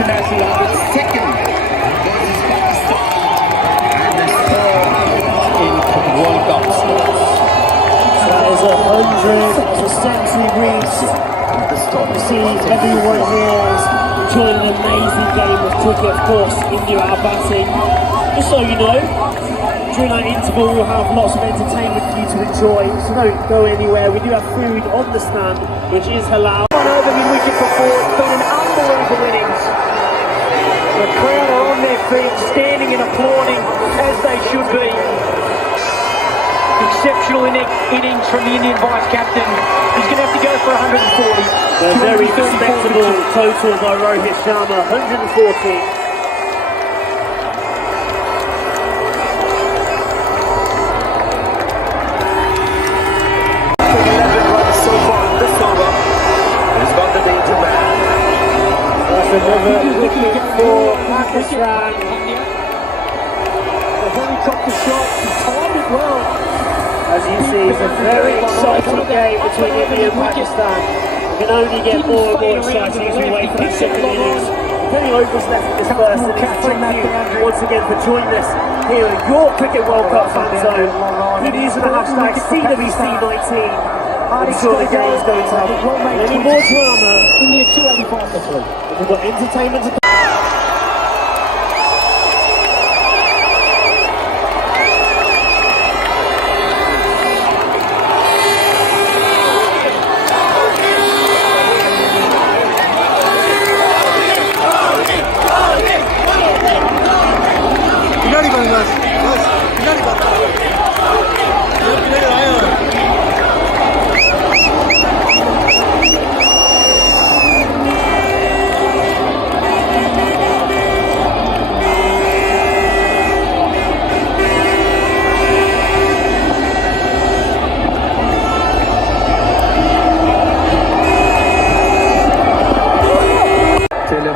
International at its second versus Pakistan and the score in World Cups. That is 100% reach. You see everyone here is enjoying an amazing game of cricket. Of course, India are batting. Just so you know, during our interval we'll have lots of entertainment for you to enjoy, so don't go anywhere. We do have food on the stand, which is halal. On over mid-wicket before, it's been an unbelievable innings. The crowd are on their feet, standing and applauding, as they should be. Exceptional innings from the Indian vice-captain. He's going to have to go for 140. A very respectable total by Rohit Sharma, 140. Another wicket for Pakistan. They've only dropped the shot, he timed it well. As you see, it's a very exciting game between India and Pakistan. You can only get more and more exciting as we wait for that second innings. Very overs left in this first innings. Thank you once again for joining us here at your Cricket World Cup fan zone. Good news on the hashtag CWC19. I'm sure the game is going to have any more drama. India 285 for 3. We've got entertainment to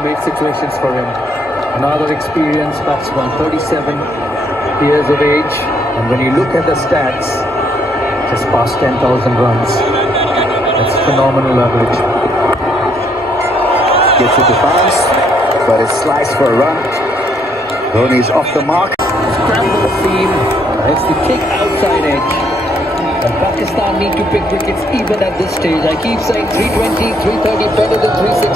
made situations for him. Another experienced batsman, 37 years of age, and when you look at the stats, just past 10,000 runs. That's phenomenal average. Gets it to bounce, but it's sliced for a run. Dhoni's off the mark. Scramble the seam, it's the kick outside edge. And Pakistan need to pick wickets even at this stage. I keep saying 320, 330 better than 360.